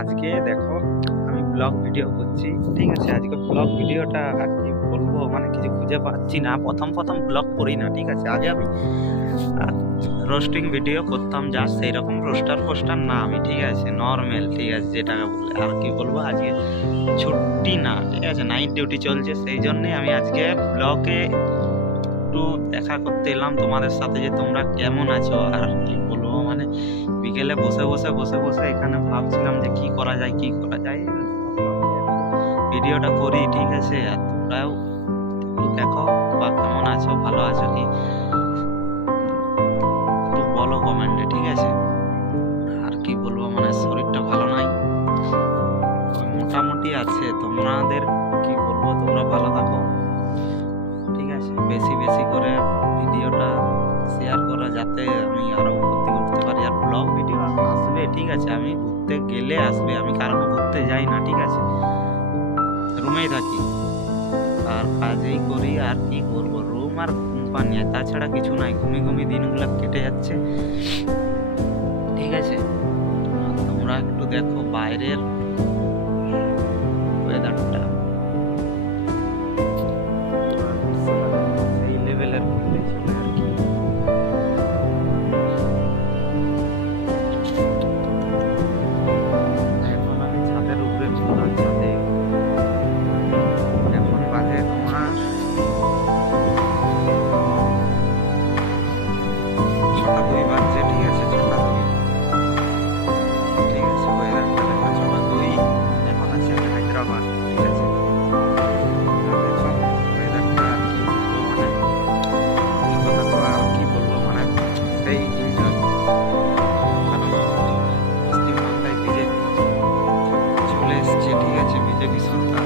আজকে দেখো আমি ব্লগ ভিডিও করছি, ঠিক আছে। আজকে ব্লগ ভিডিওটা আর কি বলবো, মানে কিছু খুঁজে পাচ্ছি না। প্রথম প্রথম ব্লগ করি না, ঠিক আছে। আগে আমি রোস্টিং ভিডিও করতাম, যা সেই রকম পোস্টার না আমি, ঠিক আছে, নর্মাল, ঠিক আছে, যেটাকে বলে আর কি বলবো। আজকে ছুটি না, ঠিক আছে, নাইট ডিউটি চলছে, সেই জন্যে আমি আজকে ব্লগে একটু দেখা করতে এলাম তোমাদের সাথে, যে তোমরা কেমন আছো। আর কি বলবো, মানে বিকেলে বসে এখানে ভাবছিলাম যে কি করা যায় ভিডিওটা করি, ঠিক আছে। আর তোমরাও একটু দেখো বা কেমন আছো, ভালো আছো কি, একটু বলো কমেন্টে, ঠিক আছে। আর কি বলবো, মানে শরীরটা ভালো নাই, মোটামুটি আছে। তোমাদের কি বলবো, তোমরা ভালো থাকো, ঠিক আছে। বেশি বেশি করে ভিডিওটা শেয়ার করো, যাতে আমি আরো উন্নতি করতে পারি। আর ব্লগ ভিডিও আসবে, ঠিক আছে, আমি ঘুরতে গেলে আসবে, আমি কারণ ঘুরতে যাই না, ঠিক আছে, রুমেই থাকি আর কাজেই করি। আর কি করবো, রুম আর কোম্পানি, তাছাড়া কিছু নাই। ঘুমি দিনগুলো কেটে যাচ্ছে, ঠিক আছে। আর তোমরা একটু দেখো বাইরের ওয়েদারটা, সেই লেভেলের করলে চলে আর কি। এখন আমি ছাদের উপরে ছিলাম, ছাদে। এখন বাজে তোমার 6টা 2 বাজছে, ঠিক আছে, 6টা 2, ঠিক আছে। ওয়েদারটা দেখো, 6টা 2, এখন আছে আমি হায়দ্রাবাদ, ঠিক আছে। দেখো ওয়েদারটা আর কি বলবো, মানে কথা তো আর কি বলবো, মানে সেই এনজয়। কারণ পশ্চিমবাংলায় বিজেপি চলে এসছে, ঠিক আছে, বিজেপি সরকার।